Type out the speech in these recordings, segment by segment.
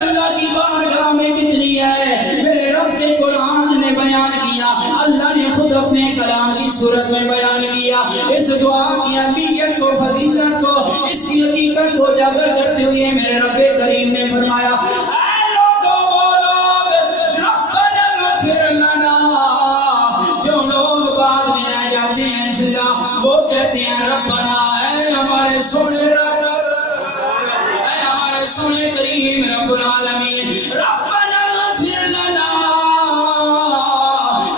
اللہ کی بارگاہ میں کتنی ہے. میرے رب کے قرآن نے بیان کیا, اللہ نے خود اپنے کلام کی صورت میں بیان کیا. اس دعا کی اہمیت کو, فضیلت کو, اس کی حقیقت کو اجاگر کرتے ہوئے میرے رب کریم نے فرمایا, اے لوگوں وہ لوگ ربنا اغفر لنا, جو لوگ بعد میں رہ جاتے ہیں زندہ, وہ کہتے ہیں ربنا, اے ہمارے سونے رب, اے ہمارے سونے کریم رب العالمین, ربنا اغفر لنا,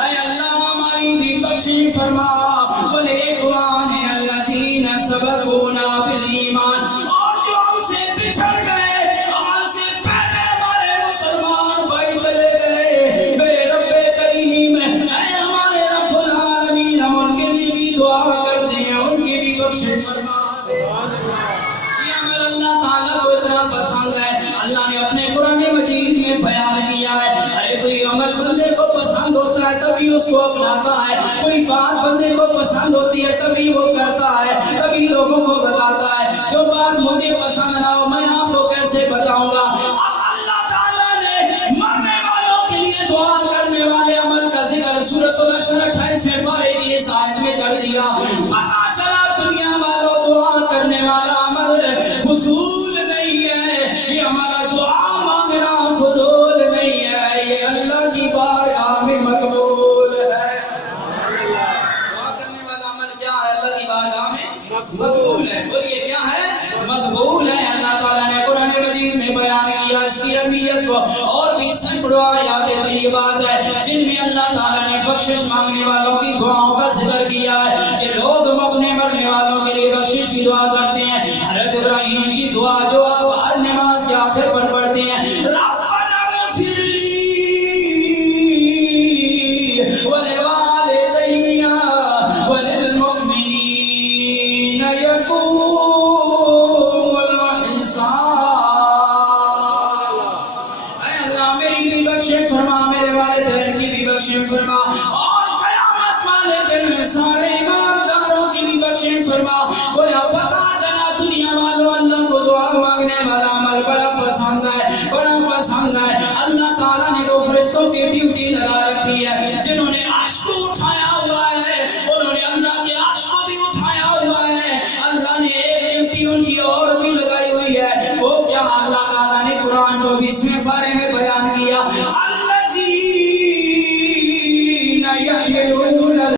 اے اللہ ہماری بھی بخشش فرما, وَلِإِخْوَانِ الَّذِينَ سَبَقُونَا بِالْإِيمَانِ, اور جو ہم سے بچھڑ گئے, ہم سے پہلے ہمارے مسلمان بھائی چلے گئے, میرے رب کریم, اے ہمارے رب العالمین, ہم ان کے لیے بھی دعا کرتے ہیں, ان کی بھی بخشش فرما. یہ عمل اللہ تعالیٰ کو اتنا پسند ہے, اللہ نے اپنے قرآن مجید میں بیان کیا ہے. ارے کوئی عمل بندے کو پسند ہوتا ہے تبھی اس کو اپناتا ہے, کوئی بات بندے کو پسند ہوتی ہے تبھی وہ کرتا ہے, تبھی لوگوں کو بتاتا ہے. جو بات مجھے پسند نہ ہو میں آپ کو کیسے بتاؤں گا. اب اللہ تعالیٰ نے مرنے والوں کے لیے دعا کرنے والے عمل کا ذکر سورۃ الحشر 28 پارے کی اس آیت میں کر دیا. پتا چلا دنیا والوں دعا کرنے والا عمل فضول نہیں ہے, یہ ہمارا دعا مانگنا فضول نہیں ہے, یہ اللہ کی بارگاہ میں مقبول ہے. دعا کرنے والا عمل کیا ہے, اللہ کی بارگاہ میں مقبول ہے. بولیے کیا ہے, مقبول ہے. اللہ تعالیٰ نے قرآن مجید میں بیان کیا اس کی اہمیت کو, اور بھی سینکڑوں آیات طیبات ہے جن میں اللہ تعالیٰ نے بخشش مانگنے والوں کی دعاؤں کا ذکر کیا ہے. کہ لوگ اپنے مرنے والوں کے لیے بخشش کی دعا کرتے ہیں. حضرت ابراہیم کی دعا جو آپ ہر نماز کے آخر پر پڑھتے ہیں, ربنا اغفر لی ولوالدی وللمؤمنین یقوم الحساب. اے اللہ میری بھی بخشش فرما, میرے والدین کی بھی بخشش فرما, اور قیامت والے دن میں سارے ایمانداروں کی بھی بخشش فرما. گویا پتا چلا دنیا والوں اللہ کو دعا مانگنے والا عمل بڑا پسند ہے, بڑا پسند ہے. اللہ تعالیٰ نے تو فرشتوں کی ڈیوٹی لگا رکھی ہے جنہوں نے عرش کو اٹھایا ہوا ہے, انہوں نے اللہ کے عرش کو بھی اٹھایا ہوا ہے. اللہ نے ایک ڈیوٹی ان کی اور بھی لگائی ہوئی ہے. وہ کیا, اللہ تعالیٰ نے قرآن 24ویں پارے